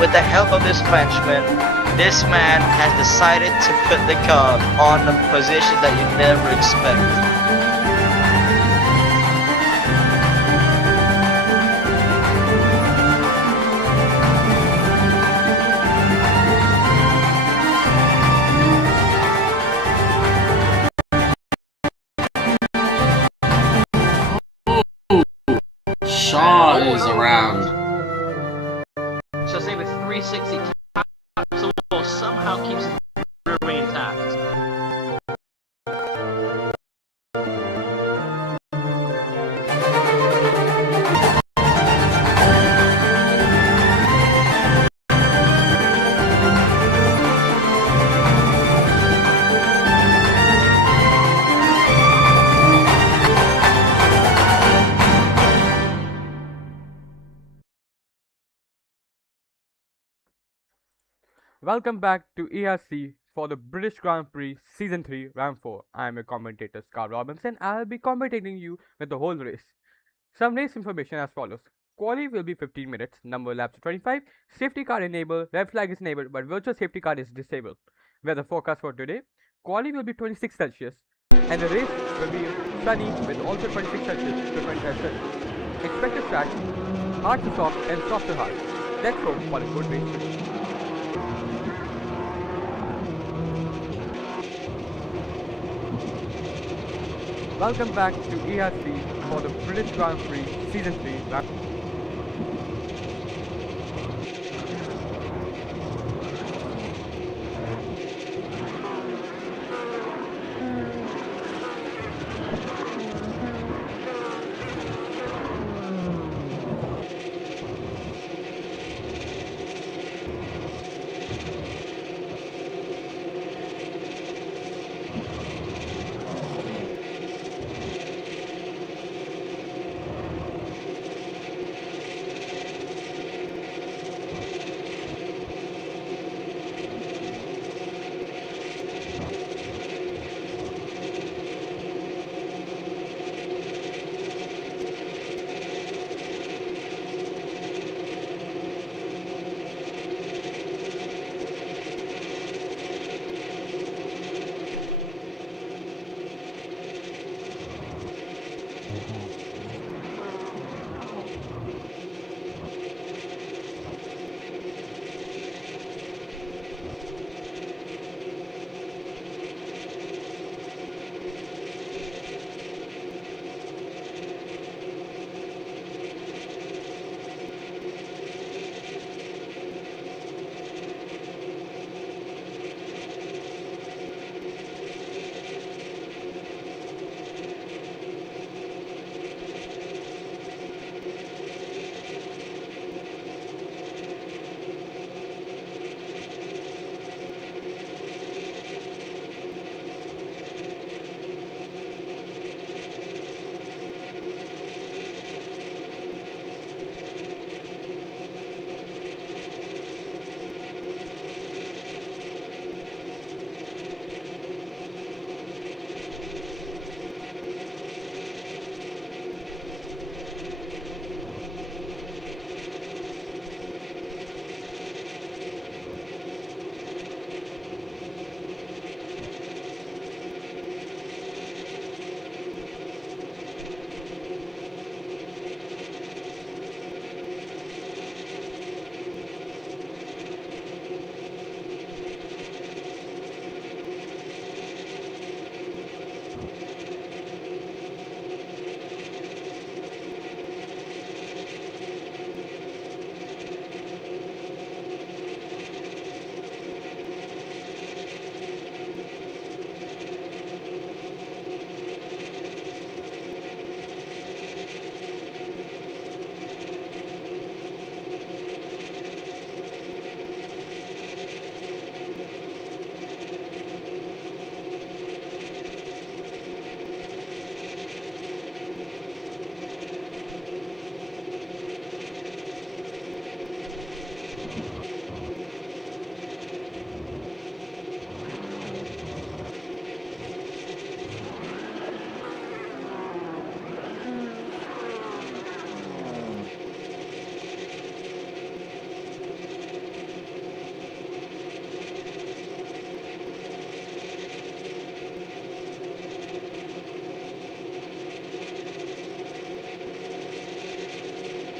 With the help of this Frenchman, this man has decided to put the car on a position that you never expect. Shaw is around. So say with 360 capsule somehow keeps the rear intact. Welcome back to ERC for the British Grand Prix Season 3 Round 4. I am your commentator Scott Robinson. I will be commentating you with the whole race. Some race information as follows. Quali will be 15 minutes, number of laps 25, safety car enabled, red flag is enabled but virtual safety car is disabled. Weather forecast for today. Quali will be 26 Celsius and the race will be sunny with also 26 Celsius to 25 Celsius. Expected track, hard to soft and soft to hard. Let's hope for a good race today. Welcome back to ERC for the British Grand Prix Season 3 Round.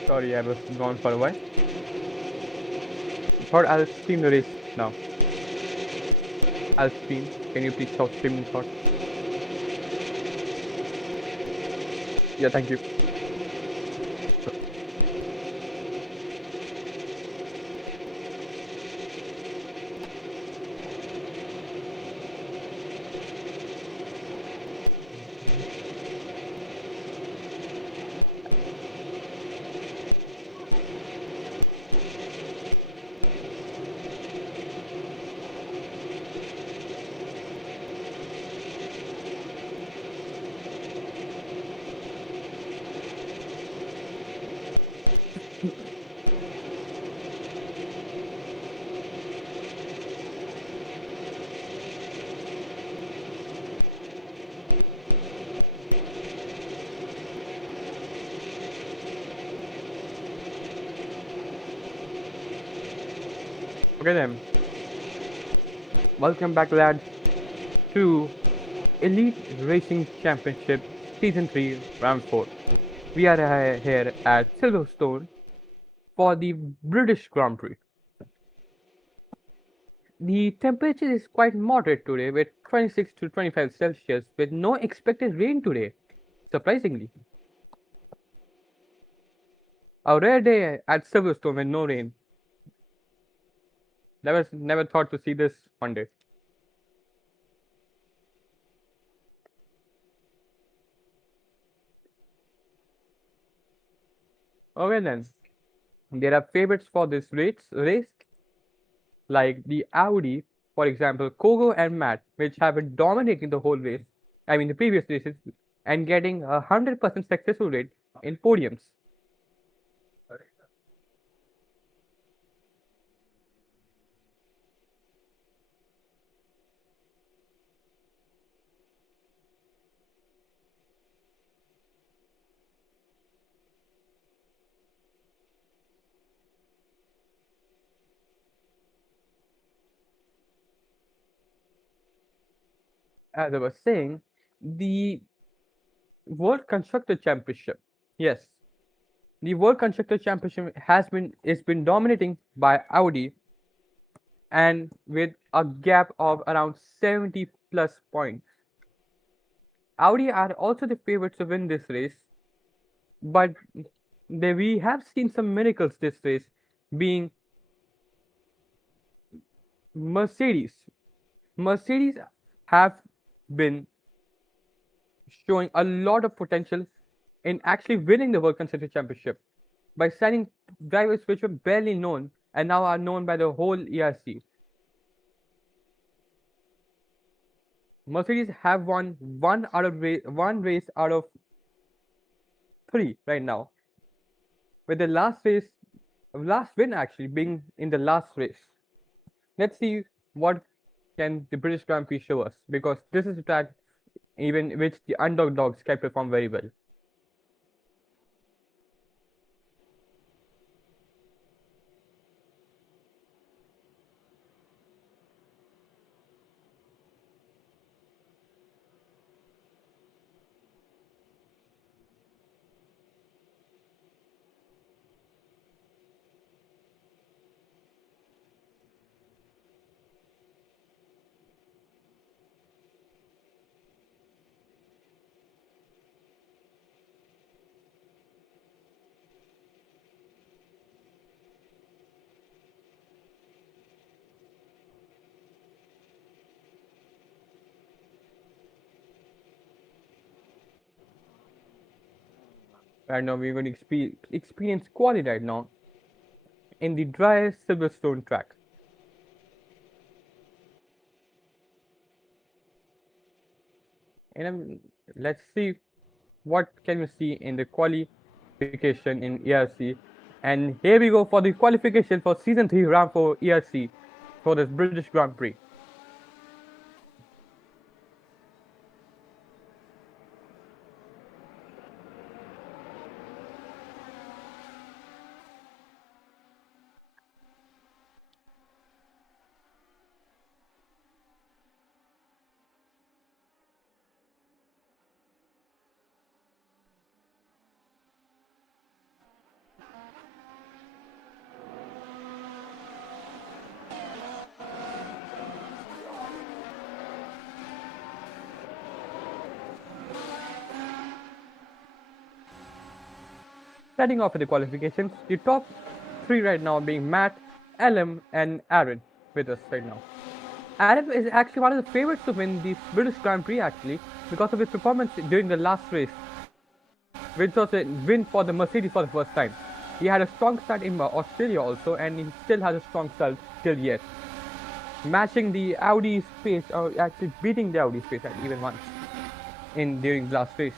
Sorry, I was gone for a while. Thought I'll stream the race now. I'll stream. Can you please stop streaming, Thought? Yeah, thank you. Okay then. Welcome back, lads, to Elite Racing Championship Season 3, Round 4. We are here at Silverstone for the British Grand Prix. The temperature is quite moderate today with 26 to 25 Celsius with no expected rain today, surprisingly. A rare day at Silverstone with no rain. Never thought to see this one day. Okay then, there are favorites for this race like the Audi, for example, Kogo and Matt, which have been dominating the whole race, I mean the previous races, and getting 100% successful rate in podiums. As I was saying, the World Constructor Championship, yes, the World Constructor Championship has been dominating by Audi and with a gap of around 70 plus points. Audi are also the favorites to win this race, but we have seen some miracles this race, being Mercedes. Mercedes have been showing a lot of potential in actually winning the World Constructor Championship by signing drivers which were barely known and now are known by the whole ERC. Mercedes have won one race out of three right now, with the last win actually being in the last race. Let's see what can the British Grand Prix show us, because this is a track even which the underdogs can perform very well. Right now we're going to experience quality right now in the dry Silverstone track. And let's see what can we see in the qualification in ERC. And here we go for the qualification for Season 3 Round 4 ERC for this British Grand Prix. Starting off with the qualifications, the top three right now being Matt, LM, and Aaron with us right now. Aaron is actually one of the favorites to win the British Grand Prix actually because of his performance during the last race, which was a win for the Mercedes for the first time. He had a strong start in Australia also, and he still has a strong start till yet, matching the Audi pace, or actually beating the Audi pace at even once in during the last race.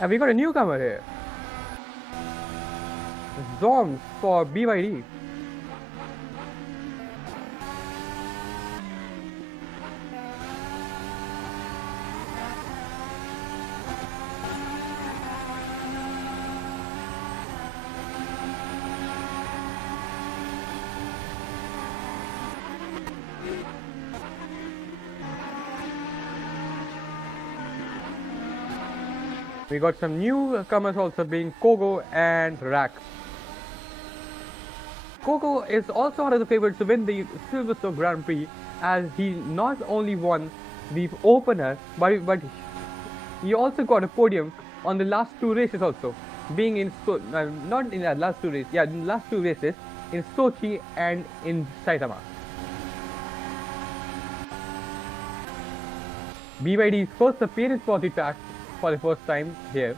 And we got a newcomer here. Zoms for BYD. We got some newcomers also being Kogo and Rack. Kogo is also one of the favorites to win the Silverstone Grand Prix, as he not only won the opener, but he also got a podium on the last two races also, being in not in the last two races, yeah, in the last two races in Sochi and in Saitama. BYD's first appearance for the track for the first time here,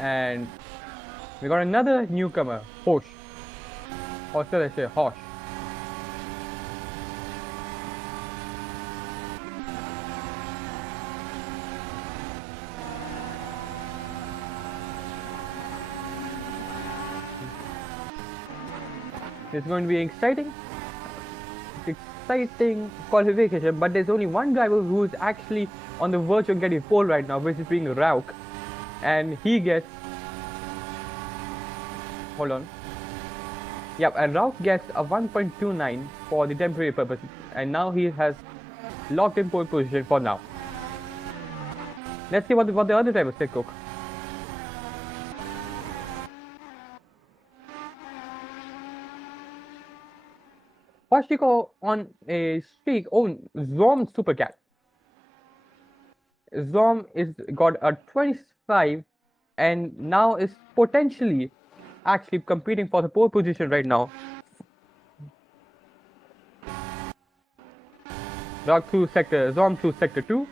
and we got another newcomer, Hosh, or should I say Hosh. It's going to be exciting qualification, but there's only one driver who's actually on the verge of getting pole right now, which is being Rauk, and he gets, hold on, yep, and Rauk gets a 1.29 for the temporary purpose, and now he has locked in pole position for now. Let's see what the other drivers say, Cook. Pashiko on a streak. Oh, Zom Supercat. Zom is got a 25 and now is potentially actually competing for the pole position right now. Rock through sector, Zom through sector 2.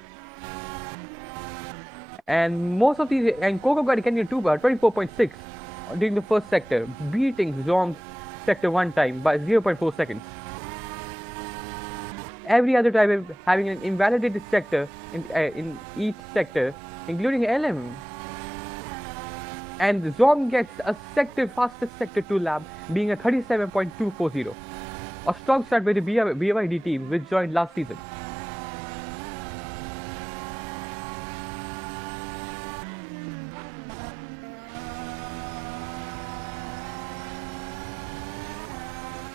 And most of these, and Coco got a Kenyan 2 bar, 24.6 during the first sector, beating Zom's sector one time by 0.4 seconds. Every other driver having an invalidated sector in each sector, including LM. And Zom gets a fastest sector 2 lap, being a 37.240. A strong start by the BYD team, which joined last season.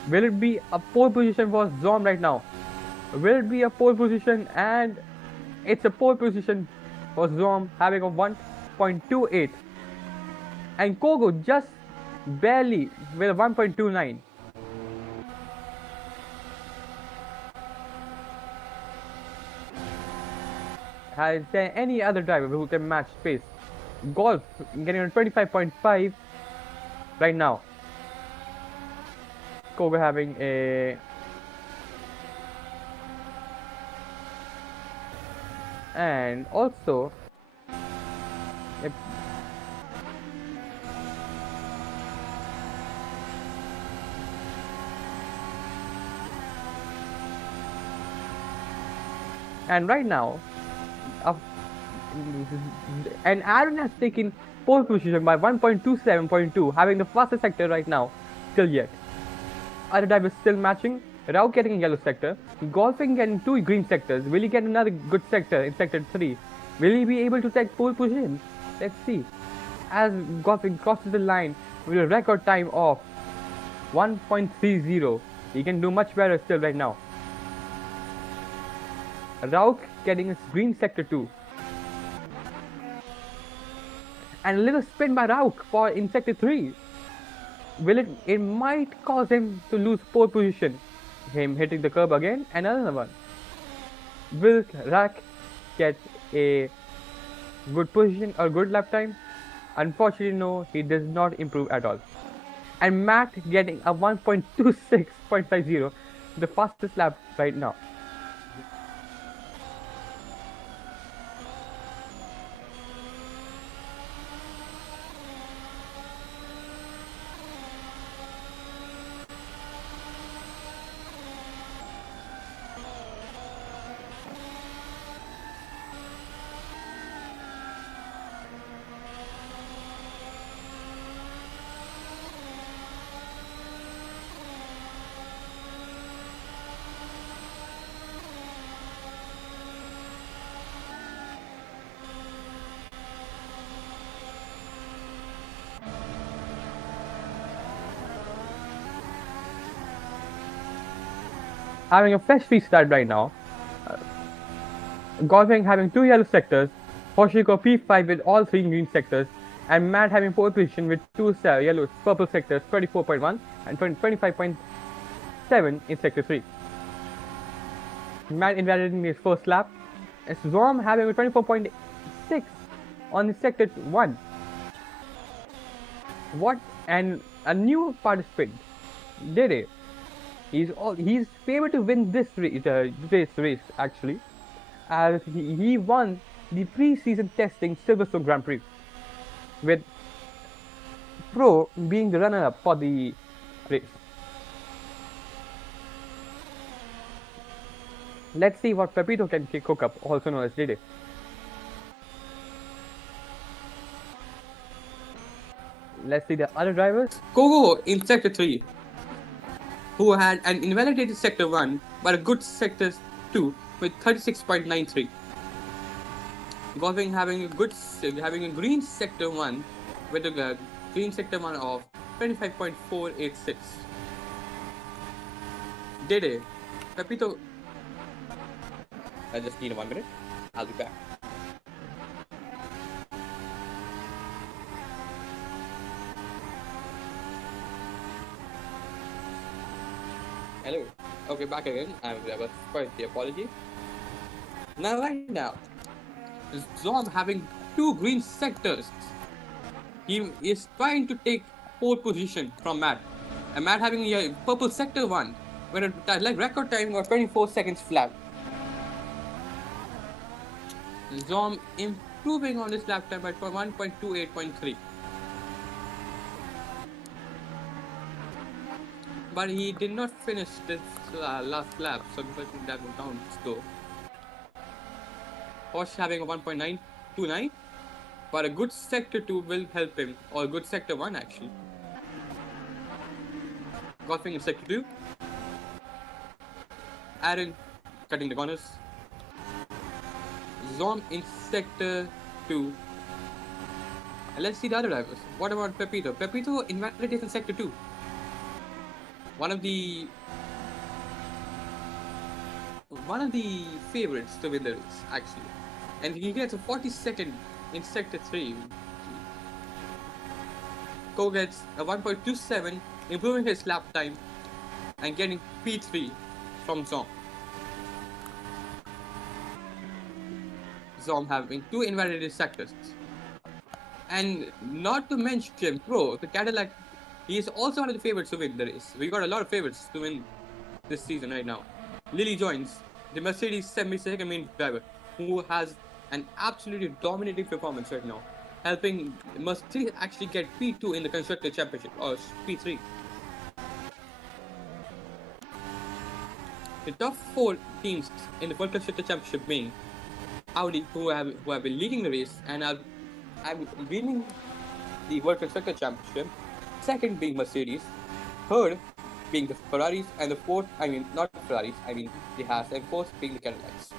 Will it be a pole position for Zom right now? Will it be a pole position? And it's a pole position for Zom, having a 1.28. And Kogo just barely with a 1.29. Has there any other driver who can match pace? Golf getting a 25.5 right now. Kogo having a, and also and right now and Aaron has taken pole position by 1.27.2, having the fastest sector right now till yet. Other drivers still matching. Rao getting a yellow sector, Golfing getting 2 green sectors. Will he get another good sector in sector 3? Will he be able to take pole position? Let's see. As Golfing crosses the line with a record time of 1.30, he can do much better still right now. Rauk getting his green sector 2. and a little spin by Rauk for in sector 3. It might cause him to lose pole position. Him hitting the curb again, and another one. Will Rack get a good position or good lap time? Unfortunately, no, he does not improve at all. And Matt getting a 1.26.50, the fastest lap right now. Having a fresh restart right now. Golfing having 2 yellow sectors, Hoshiko P5 with all 3 green sectors, and Matt having pole position with 2 yellow purple sectors, 24.1 and 25.7 in sector 3. Matt invalidating his first lap. Zom having a 24.6 on sector 1. What? And a new participant, Dede. He's favored to win this race actually, as he won the pre-season testing Silverstone Grand Prix, with Pro being the runner-up for the race. Let's see what Pepito can cook up, also known as Dede. Let's see the other drivers. Kogo in sector 3, who had an invalidated sector 1 but a good sector 2 with 36.93. Golfing having a green sector 1 with a green sector 1 of 25.486. Dede, Pepito. I just need 1 minute. I'll be back. Hello. Okay, back again. I was quite the apology. Right now, Zom having 2 green sectors. He is trying to take pole position from Matt. And Matt having a purple sector 1 with a record time of 24 seconds flat. Zom improving on his lap time by 1.28.3. But he did not finish this last lap, so unfortunately that went down slow. Porsche having a 1.929, but a good sector 2 will help him, or a good sector 1 actually. Golfing in sector 2. Aaron cutting the corners. Zom in sector 2. And let's see the other drivers. What about Pepito? Pepito invalidates in sector 2. One of the favorites to win the race, actually. And he gets a 42nd in sector 3. Ko gets a 1.27, improving his lap time and getting P3 from Zom. Zom having 2 invalidated sectors. And not to mention Pro, the Cadillac, he is also one of the favorites to win the race. We got a lot of favorites to win this season right now. Lily joins, the Mercedes semi-second main driver, who has an absolutely dominating performance right now, helping Mercedes actually get P2 in the Constructor Championship, or P3. The top 4 teams in the World Constructor Championship being Audi, who have been leading the race and are winning the World Constructor Championship. Second being Mercedes, third being the Ferraris, and the fourth, not Ferraris, the Haas, and fourth being the Cadillacs.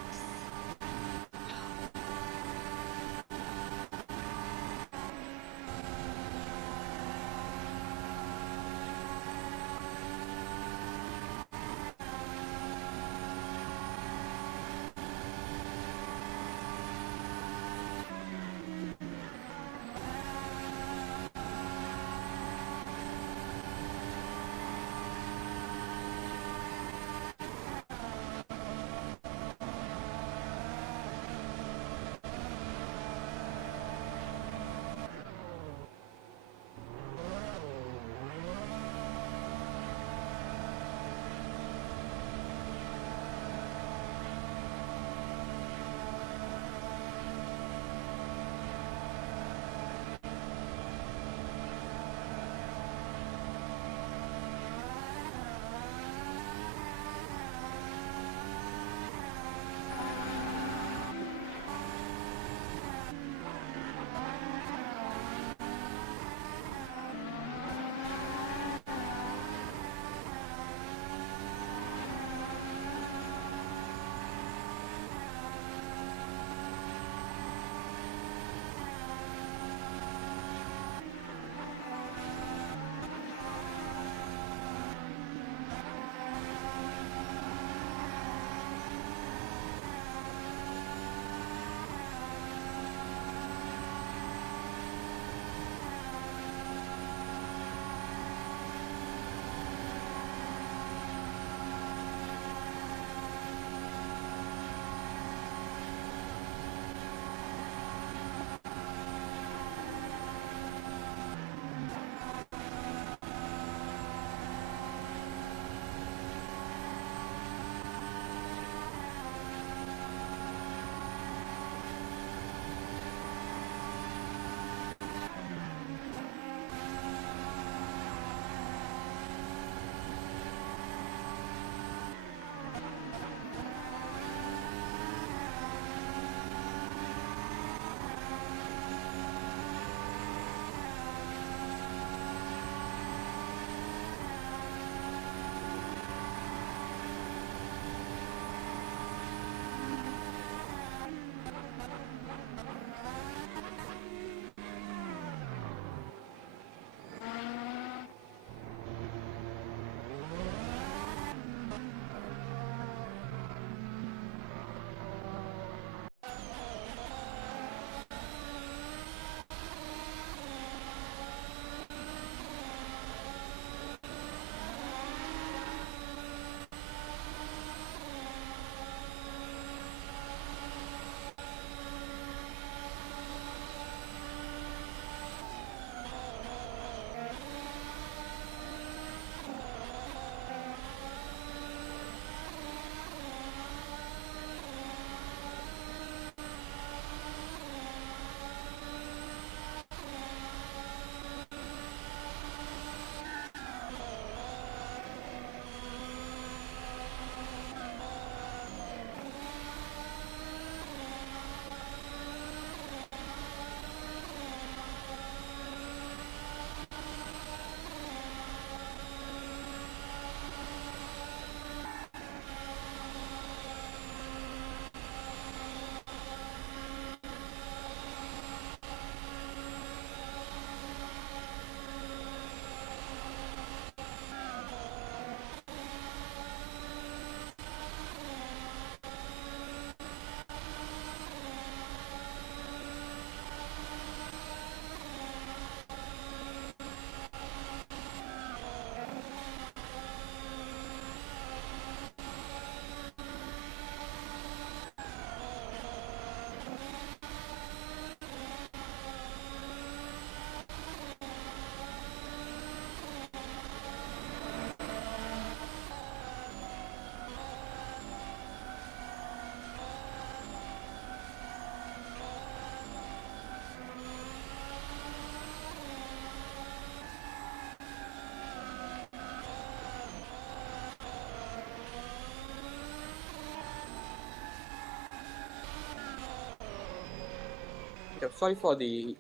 Okay, sorry for the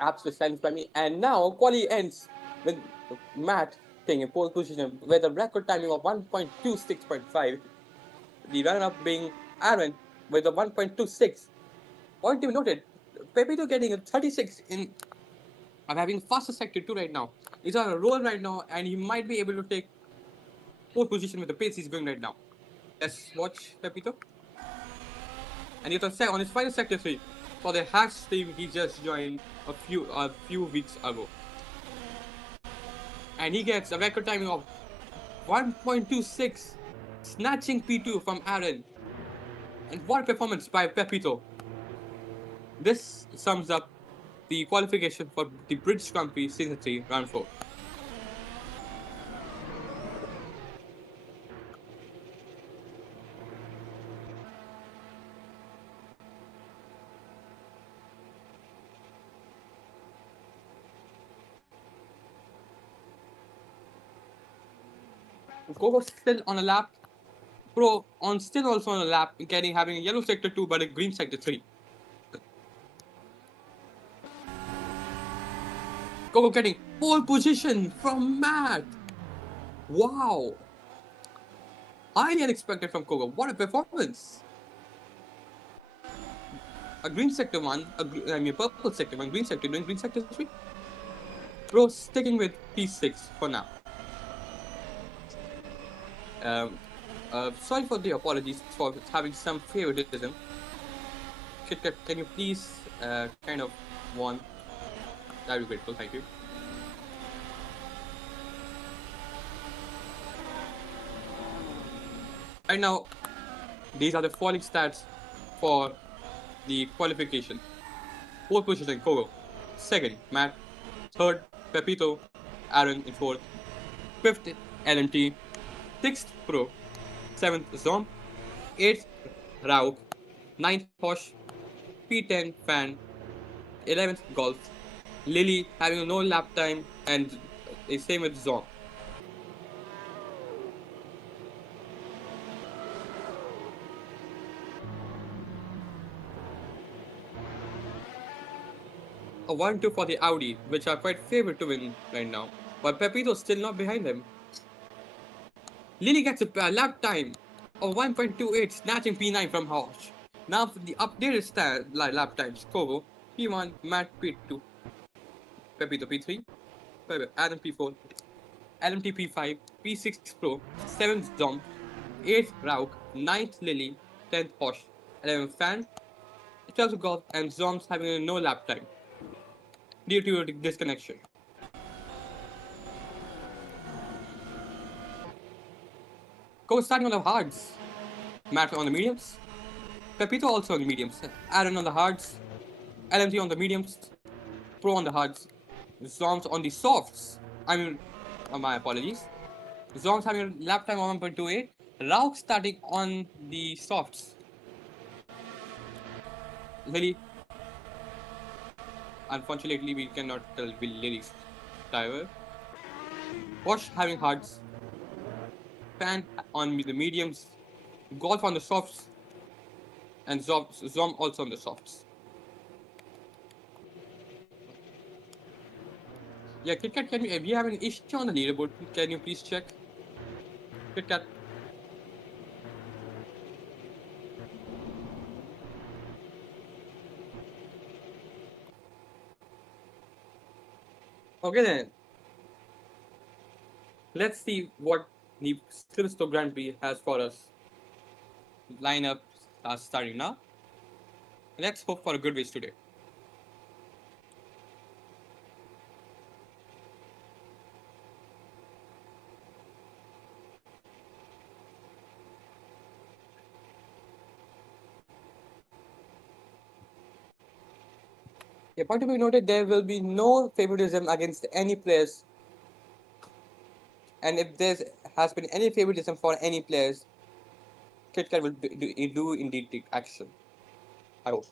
absolute silence by me. And now quali ends with Matt taking a pole position with a record timing of 1.26.5. The runner-up being Aaron with a 1.26. Point to be noted, Pepito getting a 36 in. I'm having faster sector 2 right now. He's on a roll right now, and he might be able to take pole position with the pace he's going right now. Let's watch Pepito. And he's on his final sector 3 for the Hacks team he just joined a few weeks ago. And he gets a record timing of 1.26, snatching P2 from Aaron. And what performance by Pepito! This sums up the qualification for the British Grand Prix Season 3, Round 4. Gogo still on a lap. Pro on still also on a lap, having a yellow sector 2 but a green sector 3. Gogo getting pole position from Matt. Wow. Highly unexpected from Gogo. What a performance. A green sector 1, purple sector 1, green sector doing green sector 3. Pro sticking with P6 for now. Sorry for the apologies for having some favoritism. KitKat, can you please kind of warn? I'll be grateful, thank you. Right now, these are the following stats for the qualification. Pole position, Kogo. Second, Matt. Third, Pepito. Aaron in fourth. Fifth, LMT. Sixth, Pro. Seventh, Zom. Eighth, Rauk. Ninth, Hosh. P10, Fan. 11th, Golf. Lily having no lap time, and the same with Zom. A 1-2 for the Audi, which are quite favored to win right now. But Pepito's still not behind them. Lily gets a lap time of 1.28, snatching P9 from Hosh. Now for the updated lap times, Kogo, P1, Matt P2, Pepito P3, Adam P4, LMT P5, P6 Pro, 7th Zom, 8th Rauk, 9th Lily, 10th Hosh, 11th Fan, 12th Golf, and Zom's having no lap time due to the disconnection. Go starting on the hards. Matt on the mediums. Pepito also on the mediums. Aaron on the hards. LMT on the mediums. Pro on the hards. Zoms on the softs. My apologies. Zoms having a lap time of 1.28. Rauk starting on the softs. Lily. Unfortunately, we cannot tell Lily's driver. Wash having hards. Fan on the mediums. Golf on the softs. And Zom also on the softs. Yeah, KitKat, we have an issue on the leaderboard. Can you please check? KitKat. Okay then. Let's see what the Silverstone Grand Prix has for us. Lineup starting now. Let's hope for a good race today. A point to be noted, there will be no favoritism against any players. And if there has been any favoritism for any players, KitKat will do indeed take action. I hope.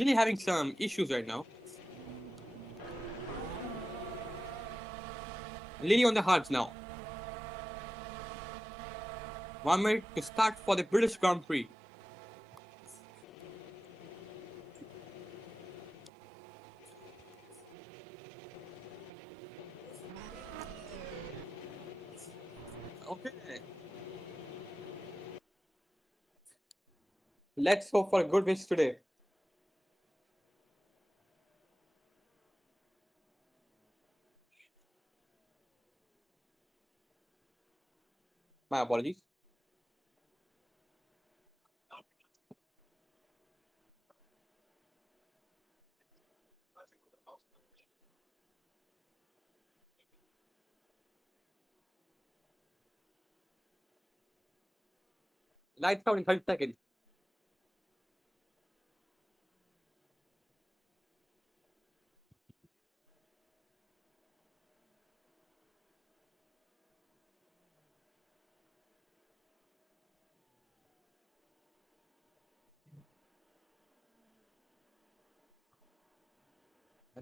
really having some issues right now. Lily on the hards now. 1 minute to start for the British Grand Prix. Okay. Let's hope for a good race today. My apologies. Lights out in 30 seconds.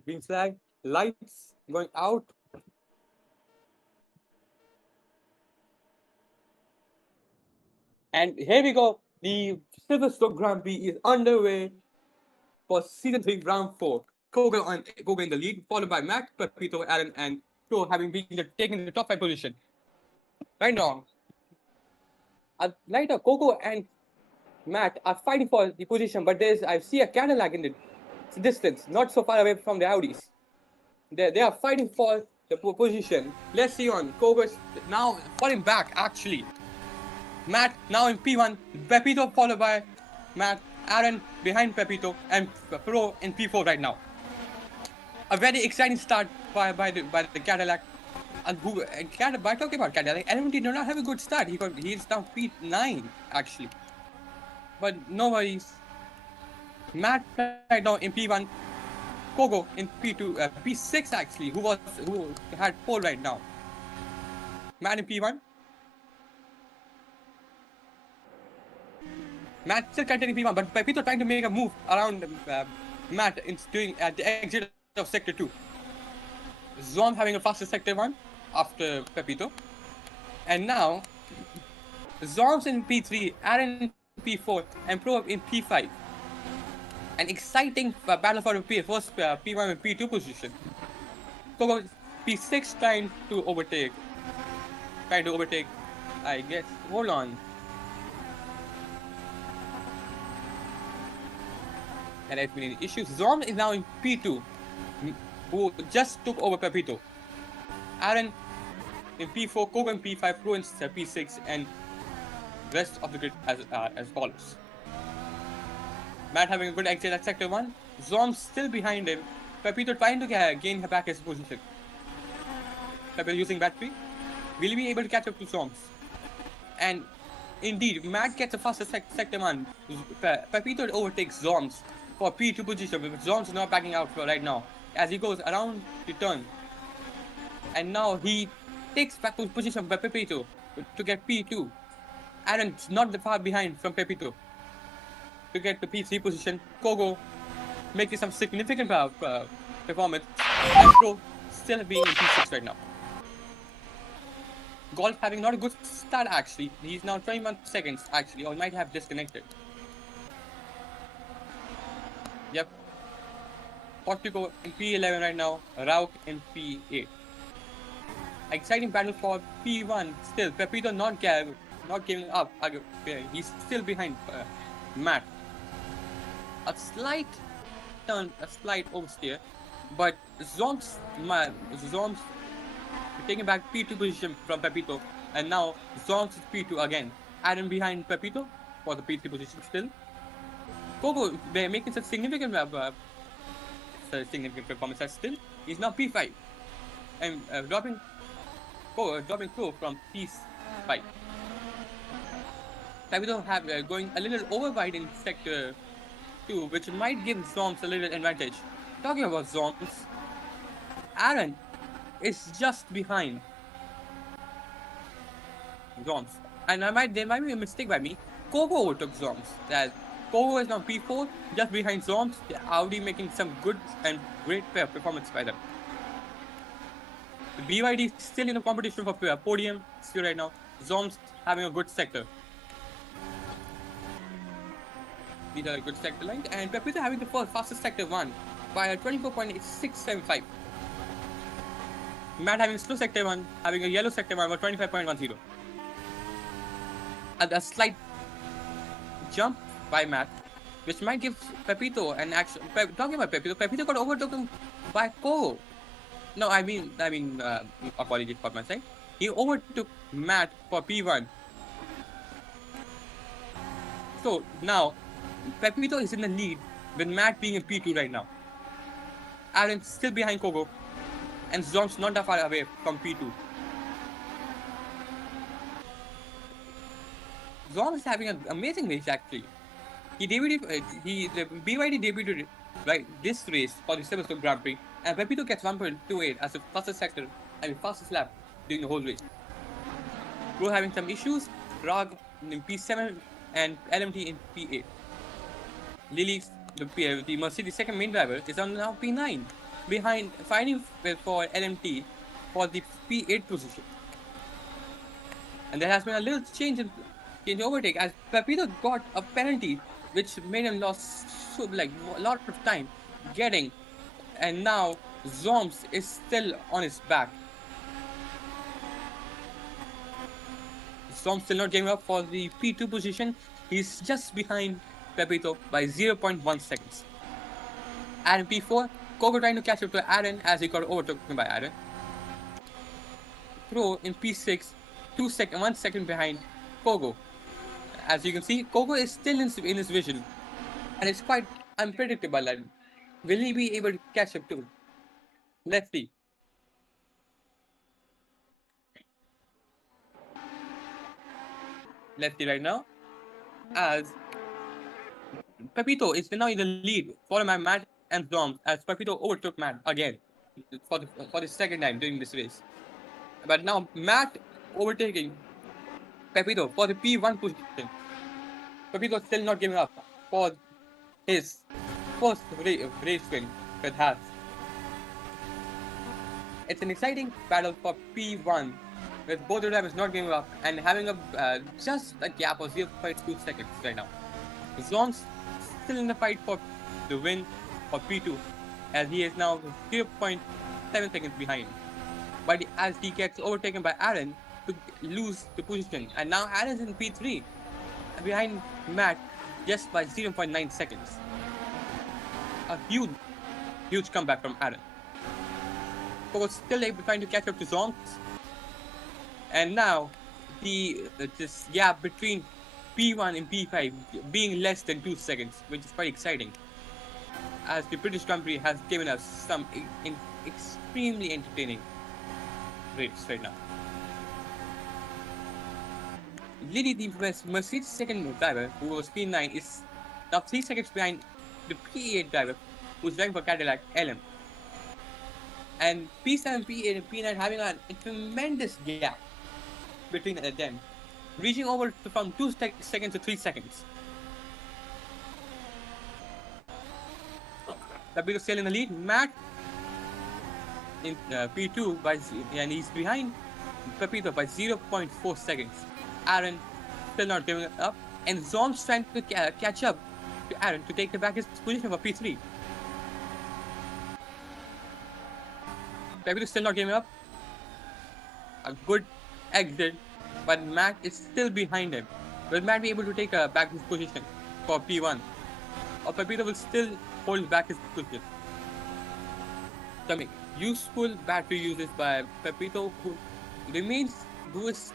Green flag. Lights going out. And here we go. The Silverstone Grand Prix is underway for Season 3, Round 4. Kogo in the lead, followed by Matt, Pepito, Aaron, and Pro having taken the top 5 position. Right now, Kogo and Matt are fighting for the position, but I see a Cadillac in the distance, not so far away from the Audis. They are fighting for the position. Let's see on. Kogo is now falling back, actually. Matt now in P1, Pepito followed by Matt, Aaron behind Pepito, and Pro in P4 right now. A very exciting start by the Cadillac. And by talking about Cadillac, LMT did not have a good start. He's now P9 actually. But no worries. Matt right now in P1, Kogo in P2, P6 actually, who had pole right now. Matt in P1. Matt still continuing P1, but Pepito trying to make a move around Matt at the exit of Sector 2. Zom having a faster Sector 1 after Pepito. And now, Zom's in P3, Aaron in P4, and Pro in P5. An exciting battle for the first P1 and P2 position. Kogo P6 trying to overtake, I guess. Hold on. And there's been an issue. Zom is now in P2, who just took over Pepito. Aaron in P4, Kogo in P5, Pro in P6, and rest of the grid as follows. Matt having a good exit at Sector 1. Zom still behind him. Pepito trying to gain back his position. Pepito using battery. Will he be able to catch up to Zom's? And indeed, Matt gets a faster Sector 1. Pepito overtakes Zom's for P2 position, but Zom's not backing out for right now as he goes around the turn. And now he takes back position by Pepito to get P2. Aaron's not that far behind from Pepito to get the P3 position. Kogo making some significant performance, and Pro still being in P6 right now. Golf having not a good start actually. He's now 21 seconds actually, or might have disconnected. Yep. Portico in P11 right now, Rauk in P8. Exciting battle for P1 still. Pepito not giving up. He's still behind Matt. A slight oversteer, but Zom's taking back P2 position from Pepito, and now Zom's is P2 again. Aaron behind Pepito for the P3 position still. Kogo making some significant performance still. He's now P5 and dropping Pro from P5. Pepito going a little overwide in Sector 2, which might give Zoms a little advantage. Talking about Zoms, Aaron is just behind Zoms. And there might be a mistake by me. Kogo overtook Zoms. Kogo is now P4, just behind Zoms. Audi making some good and great performance by them. The BYD is still in the competition for podium still right now. Zoms having a good sector. These are a good sector line. And Pepito having the fastest sector one by a 24.675. Matt having slow sector one, having a yellow sector one by 25.10. A slight jump by Matt, which might give Pepito an action. Talking about Pepito, Pepito got overtaken by Kogo. No, apologies for my sake. He overtook Matt for P1. So now, Pepito is in the lead with Matt being in P2 right now. Aaron still behind Kogo, and Zom's not that far away from P2. Zom is having an amazing race actually. The BYD debuted right this race for the Silverstone Grand Prix, and Pepito gets 1.28 as the fastest sector, fastest lap during the whole race. Pro having some issues, Rog in P7 and LMT in P8. Lily, the Mercedes second main driver, is on now P9, behind fighting for LMT for the P8 position. And there has been a little change in overtake as Pepito got a penalty which made him lose a lot of time getting, and now Zoms is still on his back. Zoms still not giving up for the P2 position. He's just behind Pepito by 0.1 seconds. Aaron P4, Kogo trying to catch up to Aaron as he got overtaken by Aaron. Pro in P6, 1 second behind Kogo. As you can see, Kogo is still in his vision, and it's quite unpredictable. Will he be able to catch up to? Let's see. Let's see right now. As Pepito is now in the lead, followed by Matt and Zoms, as Pepito overtook Matt again for the second time during this race. But now Matt overtaking Pepito for the P1 position. Pepito still not giving up for his first race win with Haas. It's an exciting battle for P1, with both the drivers not giving up and having just a gap of 0.2 seconds right now. Zon's still in the fight for the win for P2, as he is now 0.7 seconds behind. But as he gets overtaken by Aaron to lose the position, and now Aaron's in P3 behind Matt just by 0.9 seconds. A huge comeback from Aaron. But was still able trying to catch up to Zonks. And now this gap between P1 and P5 being less than 2 seconds, which is quite exciting, as the British Grand Prix has given us some extremely entertaining race right now. Lily, the Mercedes second driver, who was P9, is now 3 seconds behind the P8 driver, who's driving for Cadillac LM. And P7, P8, and P9 having a tremendous gap between them, reaching over from 2 seconds to 3 seconds. Pepito still in the lead. Matt in P2 and he's behind Pepito by 0.4 seconds. Aaron still not giving up, and Zom's trying to catch up to Aaron to take back his position for P3. Pepito still not giving up. A good exit, but Matt is still behind him. Will Matt be able to take back his position for P1? Or Pepito will still hold back his position? Coming. Useful battery uses by Pepito, who is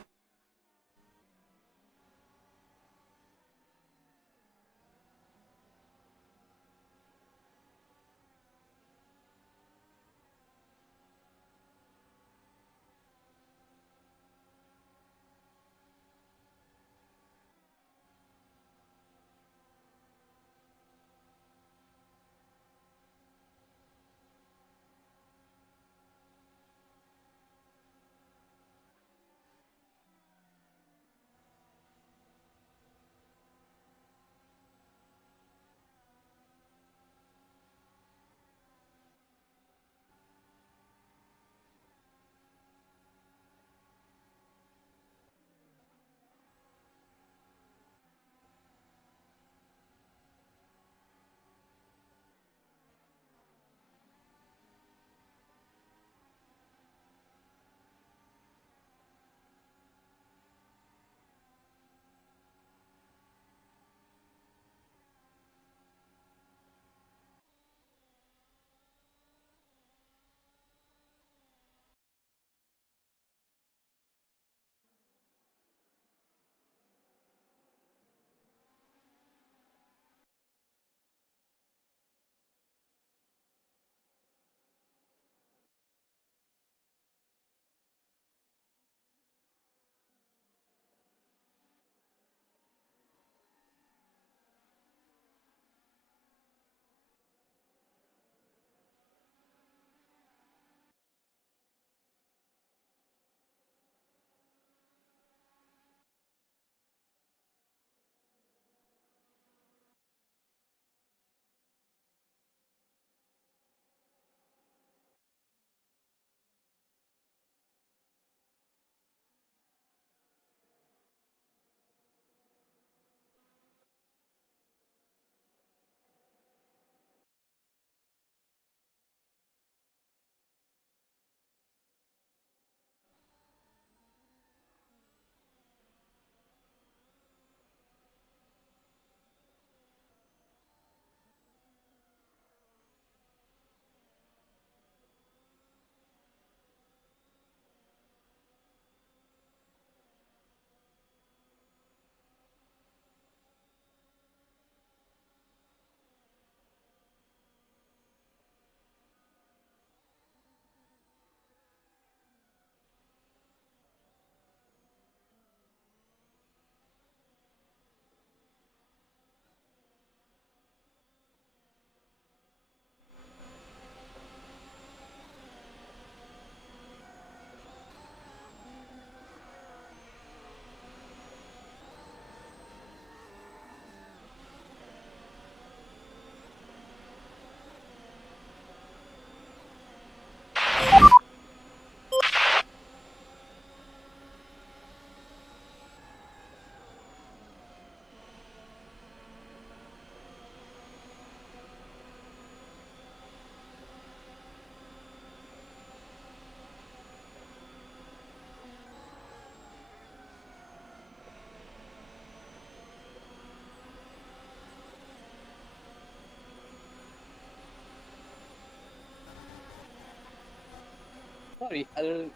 Sorry, a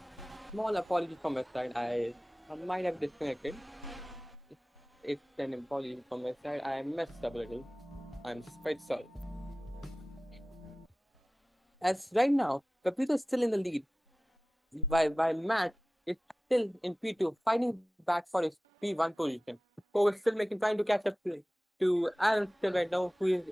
small apology from my side. I might have disconnected. It's an apology from my side. I messed up a little. I'm quite sorry. As right now, Pepito is still in the lead, while Matt is still in P2, fighting back for his P1 position. Pogo is still making trying to catch up to Aaron still right now, and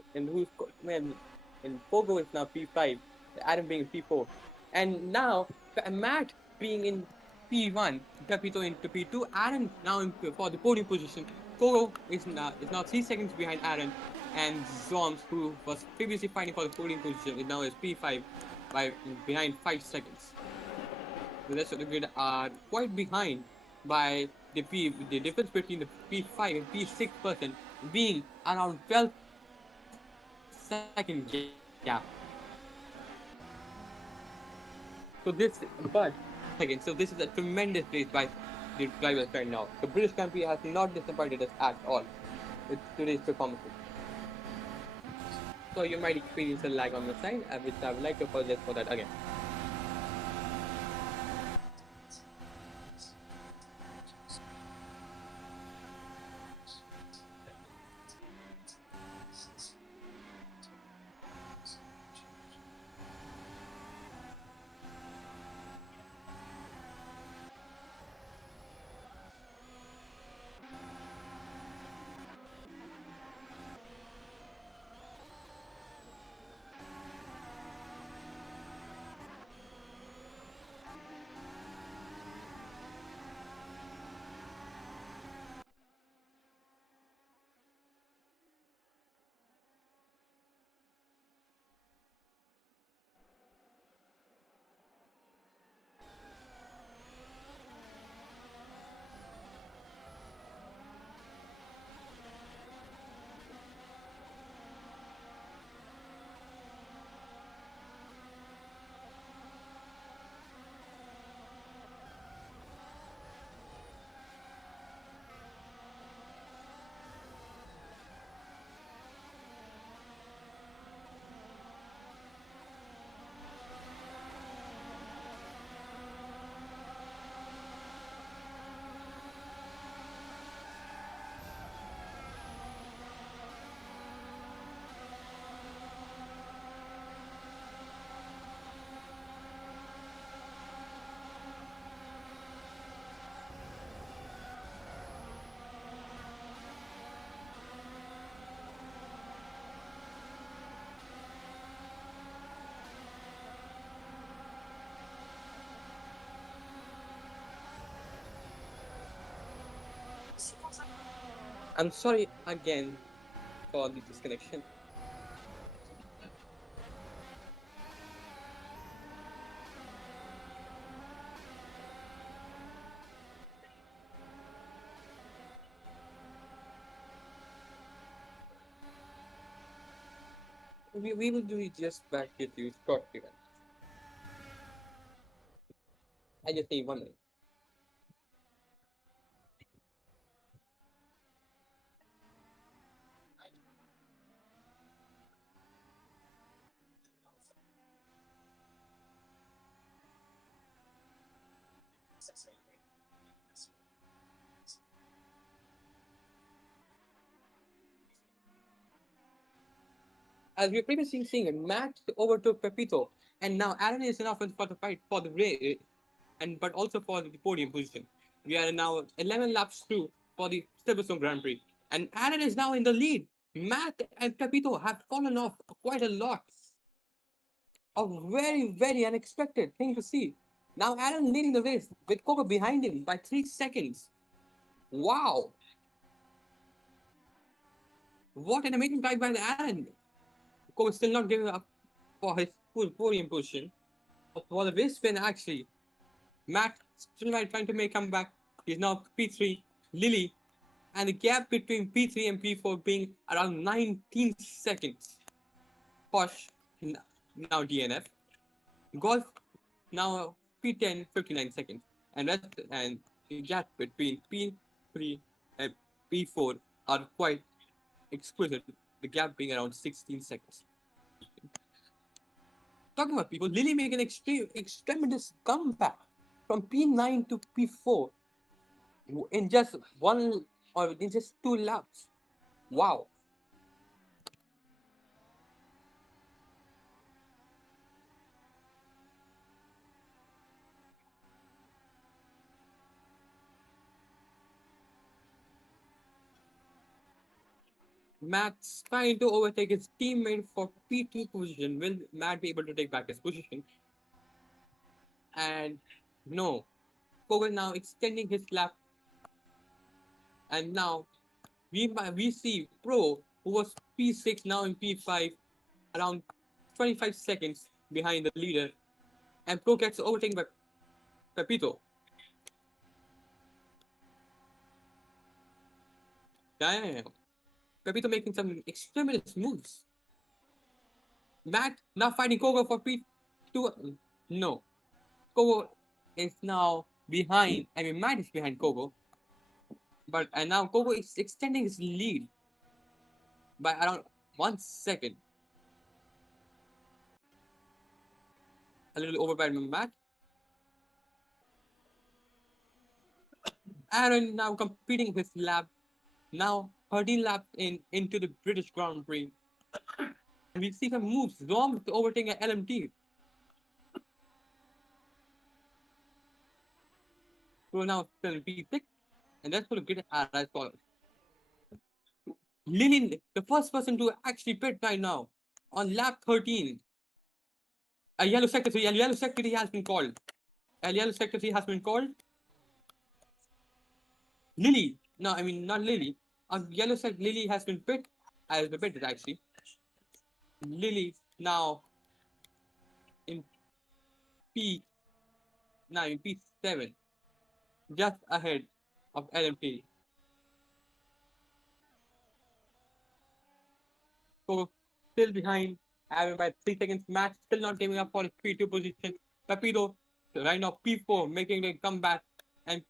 Pogo is now P5, Aaron being P4, and now Matt being in P1, Pepito into P2, Aaron now for the podium position. Pogo is now 3 seconds behind Aaron, and Zoms, who was previously fighting for the podium position, is now is P5 by behind 5 seconds. The rest of the grid are quite behind by the difference between the P5 and P6 person being around 12-second gap. So this but again, so this is a tremendous race by the drivers right now. The British Grand Prix has not disappointed us at all with today's performances. So you might experience a lag on the side, which I would like to apologize for that again. I'm sorry again for the disconnection. We will do it just back with you shortly. I just need 1 minute. As we previously seen, Matt overtook Pepito, and now Aaron is enough for the fight for the race, and but also for the podium position. We are now 11 laps through for the Silverstone Grand Prix, and Aaron is now in the lead. Matt and Pepito have fallen off quite a lot. A very unexpected thing to see. Now Aaron leading the race with Coco behind him by 3 seconds. Wow, what an amazing drive by Aaron. Coco still not giving up for his full podium position. For the race win, actually, Matt still trying to make comeback. He's now P3, Lily, and the gap between P3 and P4 being around 19 seconds. Posh, now DNF. Golf, now P10, 59 seconds. And the gap between P3 and P4 are quite exquisite, the gap being around 16 seconds. talking about people, Lily make an tremendous comeback from P9 to P4 in just one or in just 2 laps. Wow. Matt's trying to overtake his teammate for P2 position. Will Matt be able to take back his position? And no, Koval now extending his lap, and now we see Pro, who was P6, now in P5, around 25 seconds behind the leader, and Pro gets overtaken by Pepito. Damn, Pepito making some extremely moves. Matt now fighting Kogo for P2. No, Kogo is now behind. I mean, Matt is behind Kogo, but and now Kogo is extending his lead by around 1 second. A little over by Matt. Aaron now competing his lap. Now 13 laps into the British Grand Prix. And we see some moves. Zom overtaking an LMT. So now still P6. And that's going to get as follows. Lilin, the first person to actually pit right now on lap 13. A yellow secretary has been called. A yellow secretary has been called. Lily. No, I mean not Lily. A yellow secretary Lily has been pit. As the pitted actually. Lily now in P now in P7. Just ahead of LMT. So still behind, having by 3 seconds. Matt still not giving up for his P2 position. Pepito right now P4 making a comeback, and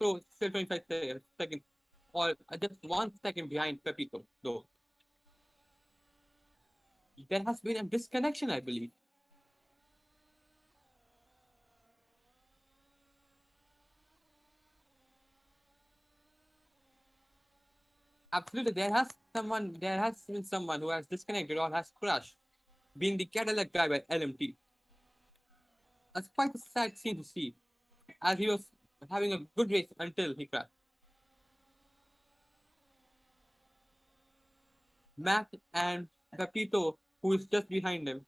so still 25 seconds or just 1 second behind Pepito though. There has been a disconnection, I believe. Absolutely, there has been someone who has disconnected or has crashed, being the Cadillac driver at LMT. That's quite a sad scene to see, as he was having a good race until he crashed. Matt and Pepito, who is just behind him,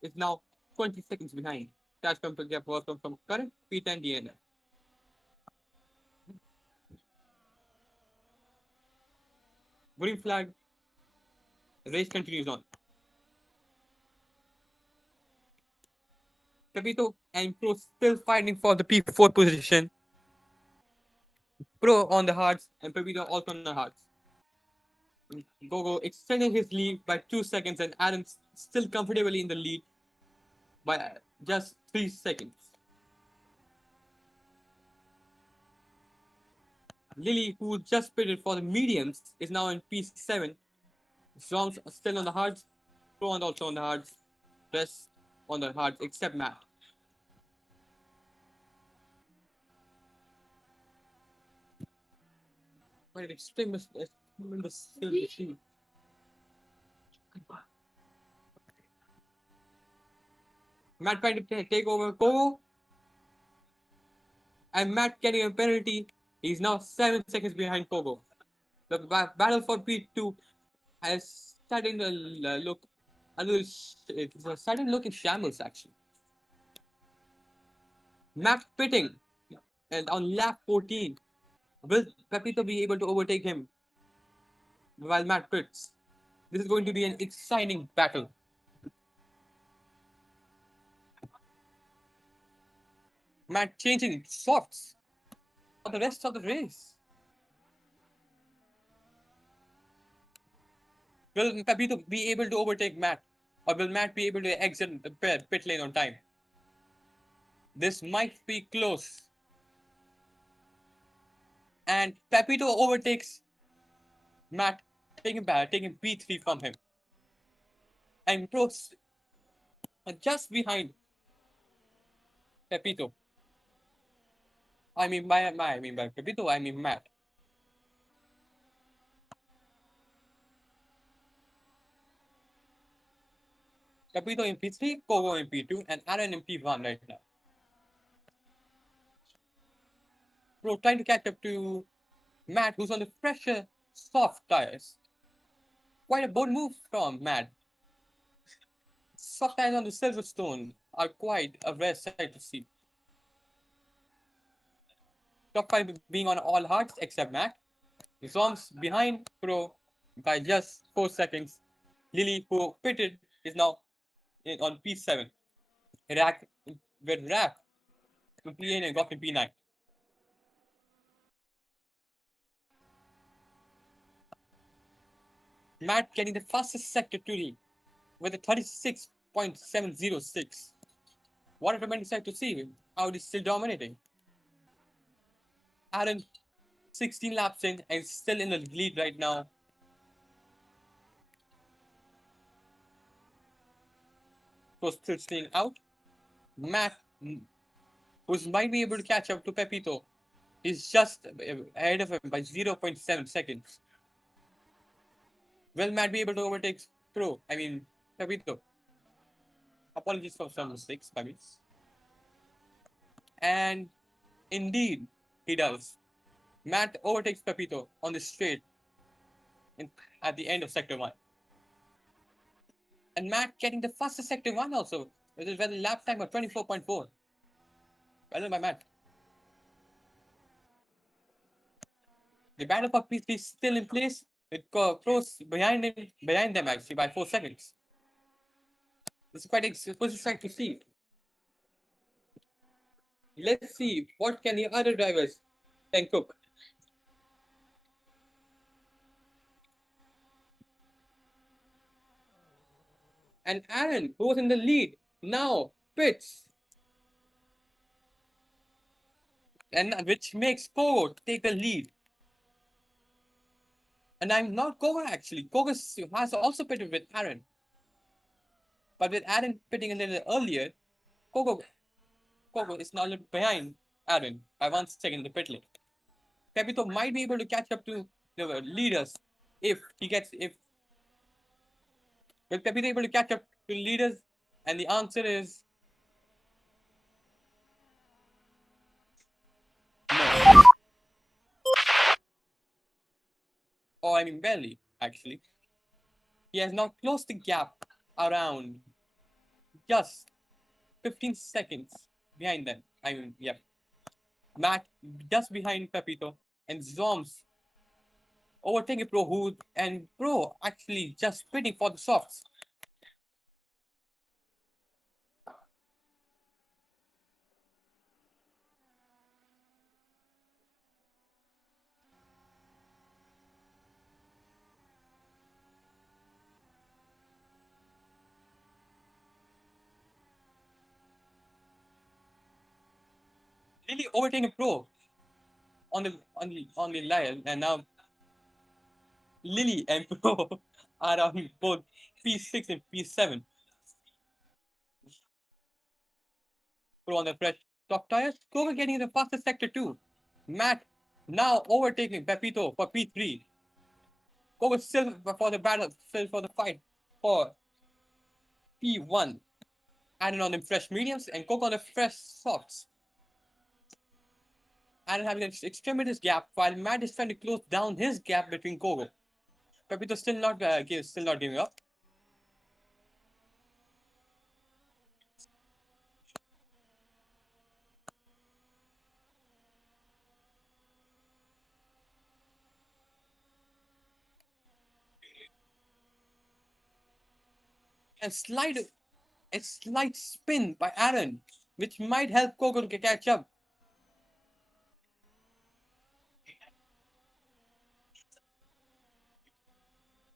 is now 20 seconds behind. Catch come gap was from current P10 DNF. Green flag, race continues on. Pepito and Pro still fighting for the P4 position. Pro on the hards and Pepito also on the hards. Gogo extending his lead by 2 seconds, and Adams still comfortably in the lead by just 3 seconds. Lily, who just pitted for the mediums, is now in P7. Zom's still on the hards. Pro and also on the hards. Rest on the hards except Matt. But an extremely skill machine. Matt trying to take over Kogo. And Matt getting a penalty. He's now 7 seconds behind Kogo. The battle for P2 has starting to look a little. It's starting to look in shambles actually. Matt pitting, and on lap 14, will Pepito be able to overtake him while Matt pits? This is going to be an exciting battle. Matt changing softs for the rest of the race. Will Pepito be able to overtake Matt? Or will Matt be able to exit the pit lane on time? This might be close. And Pepito overtakes Matt, taking P3 from him. and Prost are just behind Pepito. I mean by Pepito, I mean Matt. Pepito in P3, Kogo in P2, and Aaron in P1 right now. Bro, trying to catch up to Matt, who's on the fresher, soft tires. Quite a bold move from Matt. Soft tires on the Silverstone are quite a rare sight to see. Top 5 being on all hards except Matt. Zoms behind Pro by just 4 seconds. Lily, who pitted, is now on P7. Rack with Rack to P8 and got to P9. Matt getting the fastest sector 2D with a 36.706. What a tremendous sight to see. Audi still dominating. Aaron 16 laps in and still in the lead right now. So still staying out. Matt, who might be able to catch up to Pepito, is just ahead of him by 0.7 seconds. Will Matt be able to overtake Pepito? Apologies for some mistakes by me. And indeed, he does. Matt overtakes Pepito on the straight at the end of sector 1. And Matt getting the fastest sector 1 also, with a lap time of 24.4. Well done by Matt. The battle for P3 is still in place, with Pros behind them actually by 4 seconds. This is quite exciting to see. Let's see what can the other drivers can cook. And Aaron, who was in the lead, now pits. And which makes Kogo take the lead. And I'm not Kogo actually. Kogo has also pitted with Aaron. But with Aaron pitting a little earlier, Kogo is now a little behind Aaron by 1 second in the pit lane. Pepito might be able to catch up to the leaders if will Pepito able to catch up to leaders? And the answer is no. Or I mean barely, actually. He has now closed the gap around just 15 seconds behind them. I mean, yep. Matt just behind Pepito and Zoms overtaking Pro actually just waiting for the softs. Lily overtaking Pro on the line, and now Lily and Pro are on both P6 and P7. Pro on the fresh top tires. Koga getting the fastest sector too. Matt now overtaking Pepito for P3. Koga still for the battle, still for the fight for P1. Aaron on the fresh mediums and Koga on the fresh softs. Aaron having an extremity gap while Matt is trying to close down his gap between Koga. Pepito still not giving up. And a slight spin by Aaron, which might help Koga to catch up.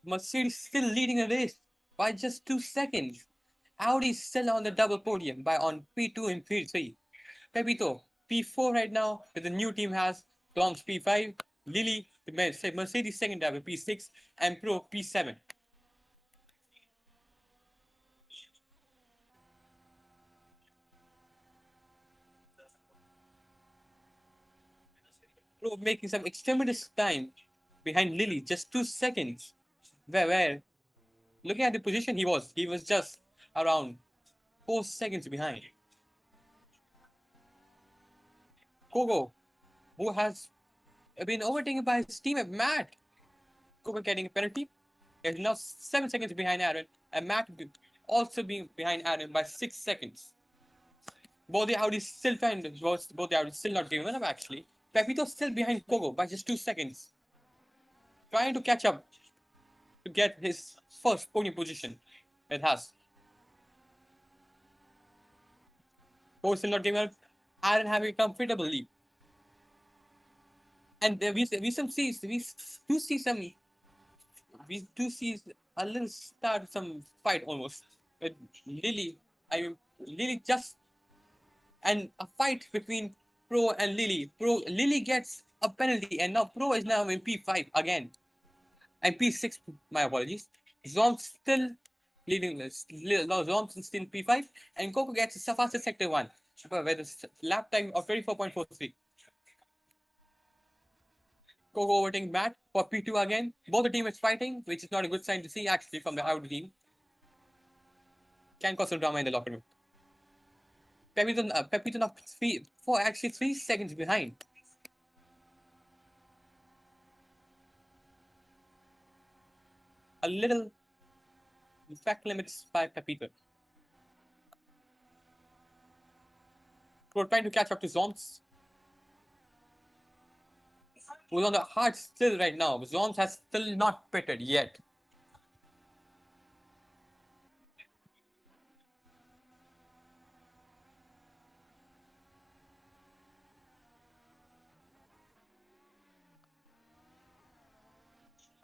Mercedes still leading the race by just 2 seconds. Audi is still on the double podium by on P2 and P3. Pepito, P4 right now, with the new team has Dom's P5, Lily, the Mercedes second driver P6, and Pro P7. Pro making some extremist time behind Lily, just 2 seconds. Where looking at the position he was just around 4 seconds behind. Kogo, who has been overtaken by his teammate Matt. Kogo getting a penalty. Is now 7 seconds behind Aaron, and Matt also being behind Aaron by 6 seconds. Both the Audis still trying to, both the Audis still not giving up actually. Pepito still behind Kogo by just 2 seconds. Trying to catch up to get his first podium position. It has. Kogo still not giving up. Aaron having a comfortable lead. And we do see a little start some fight almost. With Lily, I mean Lily just and a fight between Pro and Lily. Lily gets a penalty, and now Pro is now in P5 again. And P6, my apologies. Zom still leading this. Zom still in P5, and Coco gets the fastest sector 1 with a lap time of 24.43. Coco overtaking Matt for P2 again. Both the teammates fighting, which is not a good sign to see actually from the Audi team. Can cause some drama in the locker room. Pepito now 3 seconds behind. A little track limits by Pepito. We're trying to catch up to Zoms, who's on the hard still right now. Zoms has still not pitted yet.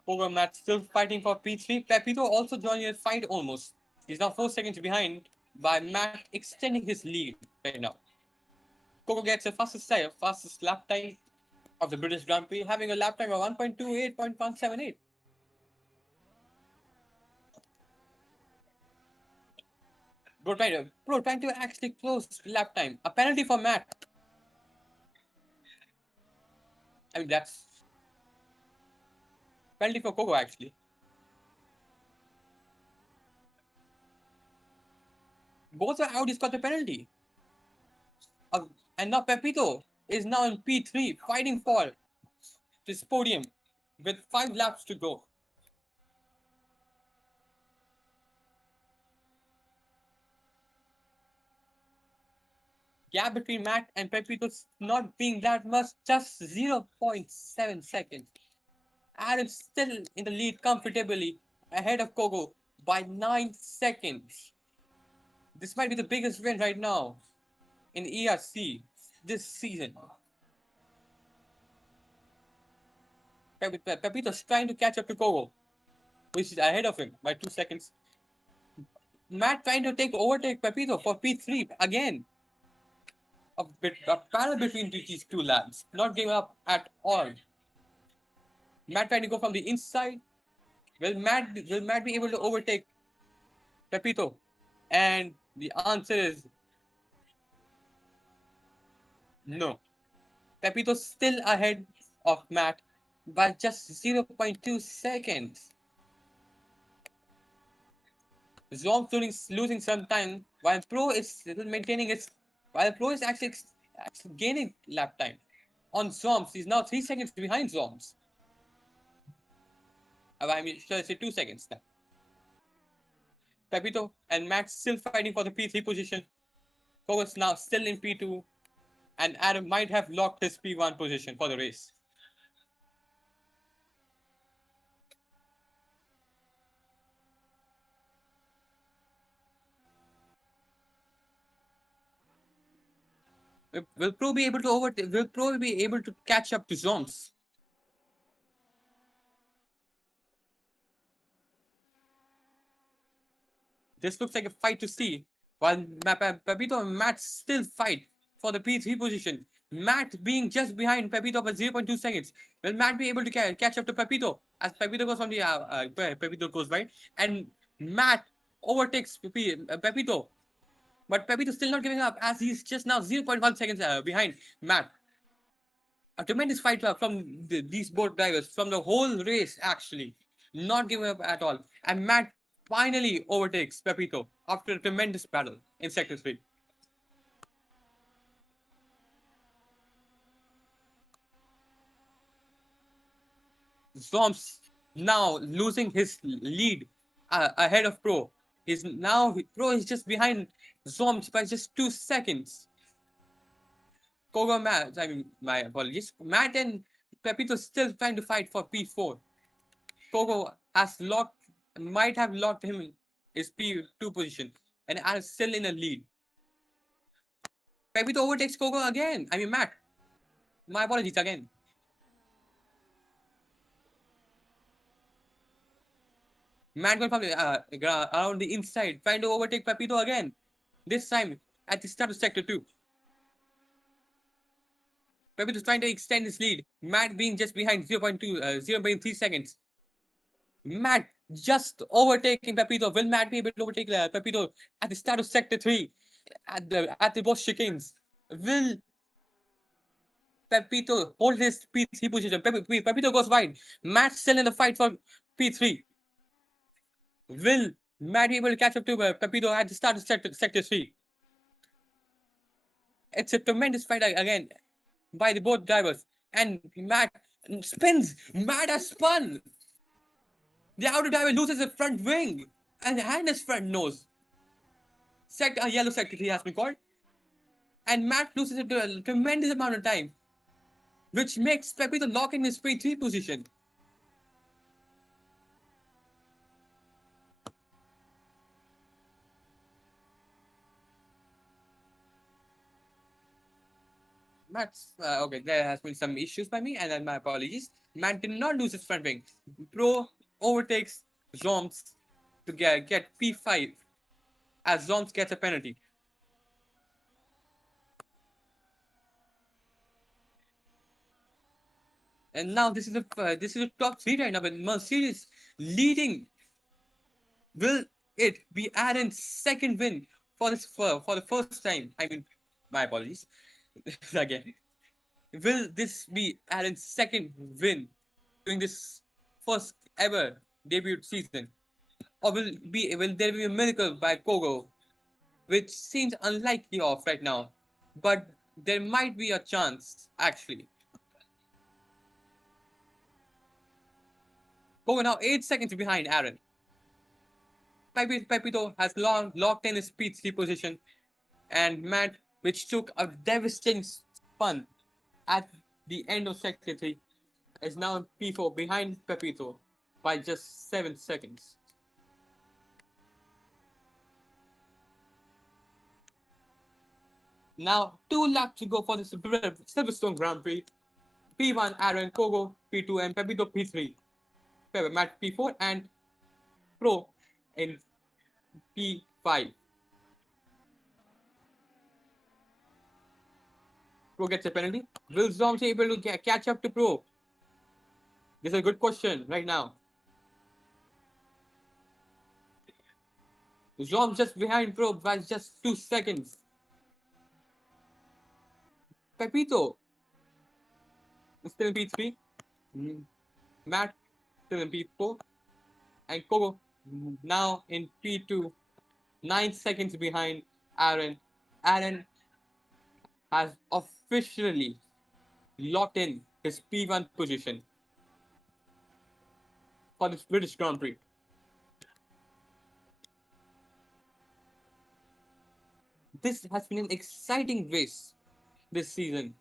Pogo Matt still fighting for P3. Pepito also joining the fight almost. He's now 4 seconds behind by Matt extending his lead right now. Coco gets the fastest lap time of the British Grand Prix, having a lap time of 1.28.178. Bro trying to actually close lap time. A penalty for Matt. I mean, that's penalty for Coco actually. Both are out, he's got the penalty. And now Pepito is now in P3, fighting for this podium with 5 laps to go. Gap between Matt and Pepito not being that much, just 0.7 seconds. Aaron's still in the lead comfortably, ahead of Kogo by 9 seconds. This might be the biggest win right now in ERC this season. Pepito's trying to catch up to Kogo, which is ahead of him by 2 seconds. Matt trying to overtake Pepito for P3 again. A battle between these two lads, not giving up at all. Matt trying to go from the inside. Will Matt be able to overtake Pepito? And the answer is no. Pepito's still ahead of Matt by just 0.2 seconds. Zom losing some time while Pro is maintaining its. While Pro is actually gaining lap time on Zoms. He's now 3 seconds behind Zoms. I mean, should I say 2 seconds now? Pepito and Max still fighting for the P3 position. Kogo's now still in P2, and Adam might have locked his P1 position for the race. Will Pro be able to Will Pro be able to catch up to Zoms? This looks like a fight to see. While Pepito and Matt still fight for the P3 position. Matt being just behind Pepito by 0.2 seconds. Will Matt be able to catch up to Pepito as Pepito goes from the Pepito goes right, and Matt overtakes Pepito, but Pepito still not giving up as he's just now 0.1 seconds behind Matt. a tremendous fight from these both drivers from the whole race, actually. Not giving up at all. And Matt finally overtakes Pepito after a tremendous battle in Sector 3. Zoms now losing his lead ahead of Pro. Pro is just behind Zoms by just 2 seconds. Kogo Matt, I mean, my apologies. Matt and Pepito still trying to fight for P4. Kogo might have locked him in his P2 position and are still in a lead. Pepito overtakes Kogo again. I mean, Matt. My apologies again. Matt going from around the inside, trying to overtake Pepito again. This time at the start of Sector 2. Pepito is trying to extend his lead. Matt being just behind 0.3 seconds. Matt just overtaking Pepito. Will Matt be able to overtake Pepito at the start of Sector 3? At the both chicanes? Will Pepito hold his P3 position? Pepito goes wide. Matt still in the fight for P3. Will Matt be able to catch up to Pepito at the start of Sector 3? It's a tremendous fight again by the both drivers. And Matt spins. Matt has spun. The outer driver loses his front wing and his front nose. Yellow Sector 3 has been called. And Matt loses it to a tremendous amount of time, which makes Pepito lock in his P3 position. Matt's okay. There has been some issues by me, and then my apologies. Matt did not lose his front wing. Pro overtakes Zoms to get P5 as Zoms gets a penalty. And now this is a top three right now, but Mercedes leading. Will it be Aaron's second win for the first time? I mean, my apologies again. Will this be Aaron's second win during this first ever debut season? Or will there be a miracle by Kogo, which seems unlikely of right now, but there might be a chance actually. Kogo now 8 seconds behind Aaron. Pepito has locked in his P3 position, and Matt, which took a devastating spun at the end of Sector 3, is now in P4 behind Pepito by just 7 seconds. Now, 2 laps to go for the Silverstone Grand Prix. P1, Aaron, Kogo, P2, and Pepito, P3. Matt, P4, and Pro in P5. Pro gets a penalty. Will Zoms able to catch up to Pro? This is a good question right now. Zoms just behind Pro by just 2 seconds. Pepito is still in P3. Matt still in P4. And Kogo now in P2. 9 seconds behind Aaron. Aaron has officially locked in his P1 position for this British Grand Prix. This has been an exciting race this season.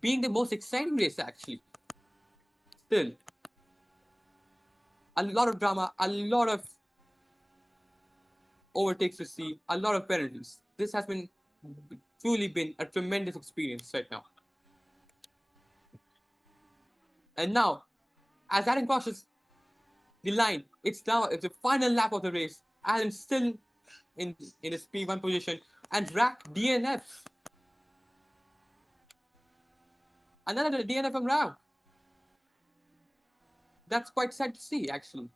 Being the most exciting race, actually. Still, a lot of drama, a lot of overtakes to see, a lot of penalties. This has truly been a tremendous experience right now. And now, as Aaron crosses the line, it's the final lap of the race. Aaron still in his P1 position, and Rack DNF. Another DNF from Rack. That's quite sad to see, actually.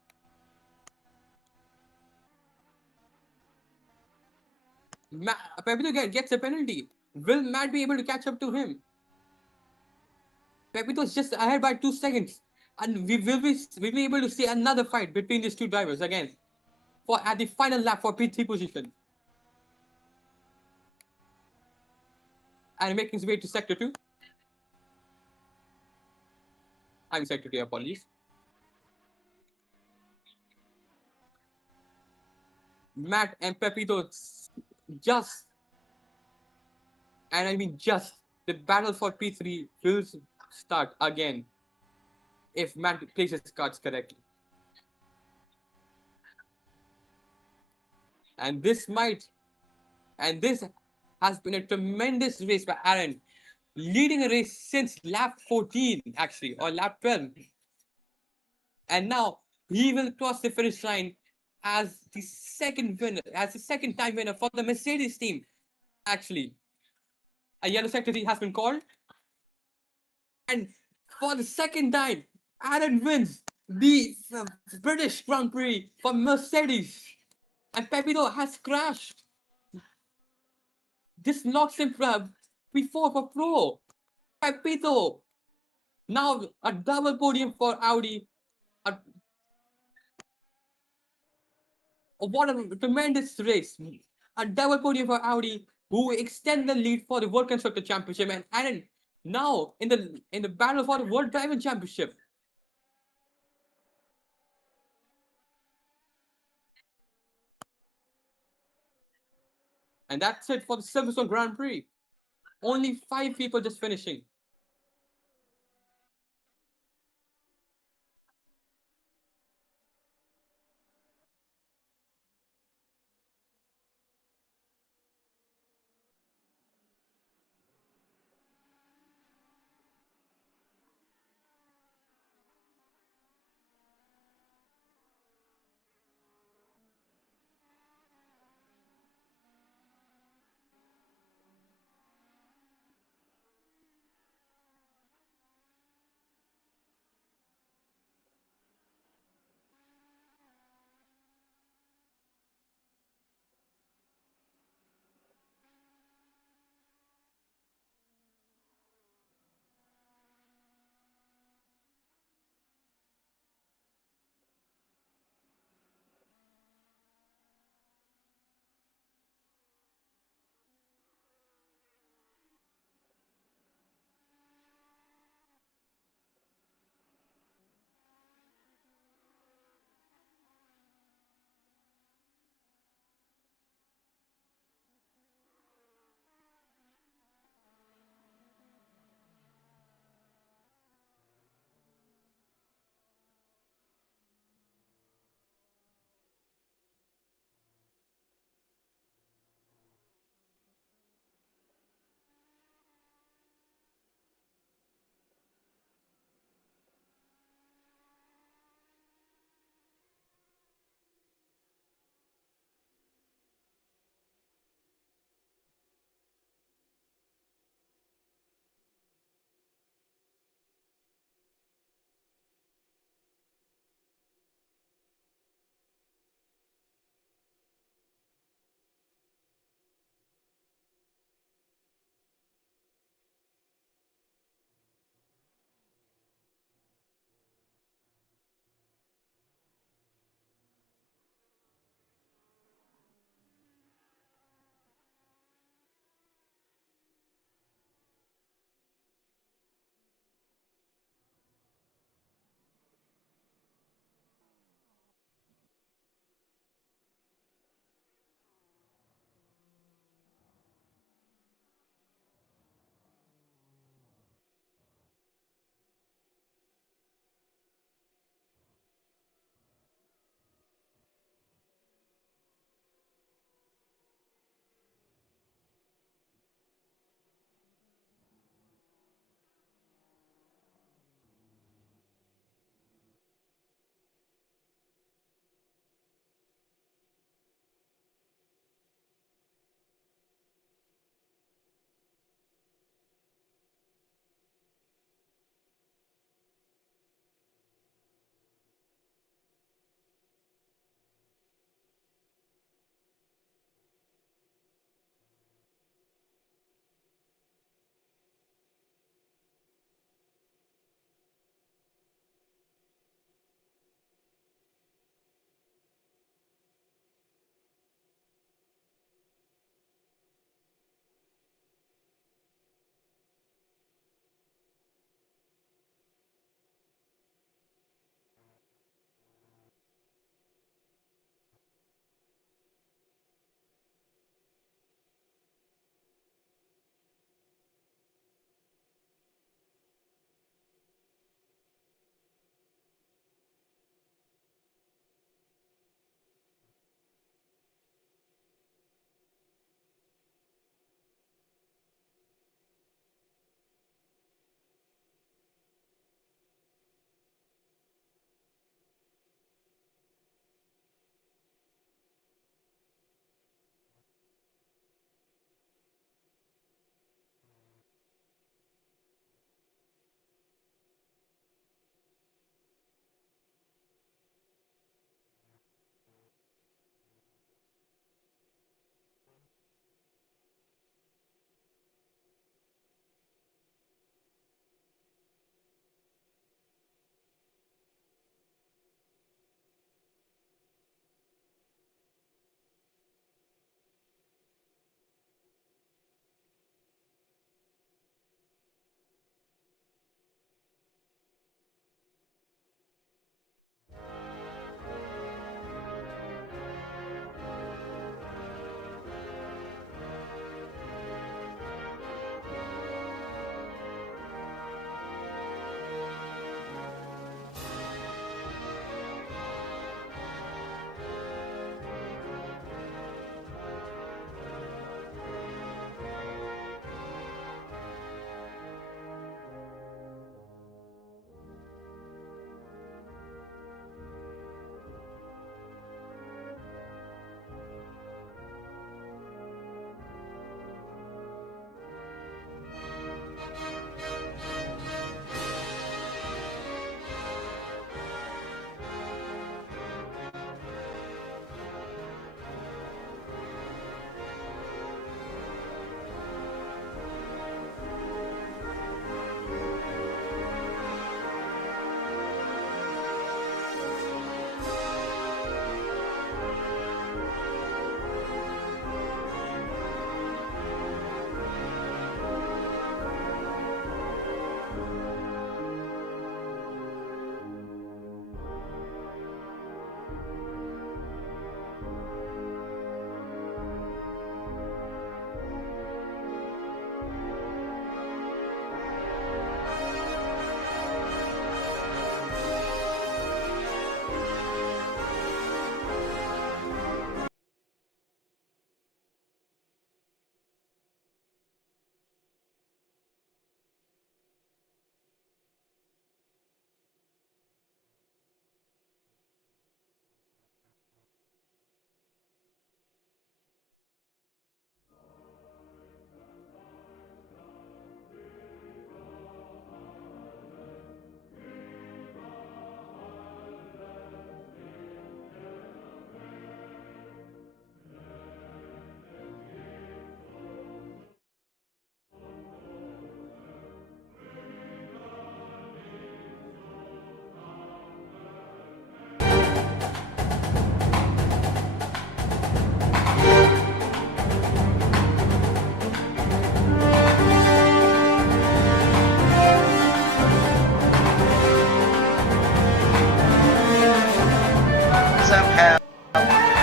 Pepito gets a penalty. Will Matt be able to catch up to him? Pepito is just ahead by 2 seconds. And we'll be able to see another fight between these two drivers again for at the final lap for P3 position. And making his way to sector 2. I'm sector 2, apologies. Matt and Pepito just, and I mean just, the battle for P3 will start again if Matt plays his cards correctly. And this has been a tremendous race by Aaron, leading a race since lap 14, actually, or lap 12. And now he will cross the finish line as the second winner, as the second time winner for the Mercedes team. Actually, a yellow sector has been called. And for the second time, Aaron wins the British Grand Prix for Mercedes. And Pepito has crashed. This knocks him before for Pro. Pepito. Now a double podium for Audi. A, what a tremendous race. A double podium for Audi, who extend the lead for the World Constructor Championship. And Aaron now in the battle for the World Driving Championship. And that's it for the Silverstone Grand Prix. Only 5 people just finishing.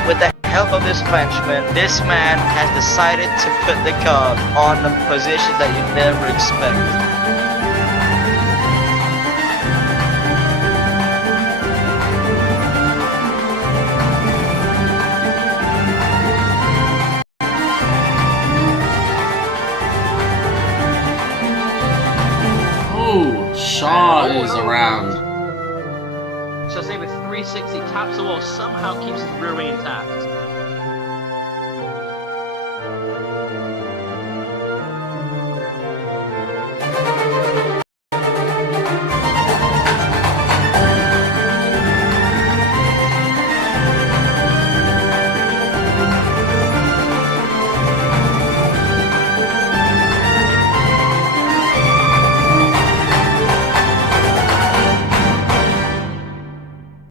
with the help of this Frenchman, this man has decided to put the car on a position that you never expect. Oh, Shaw is around. So say with 360 taps the wall, somehow keeps his rear wing intact.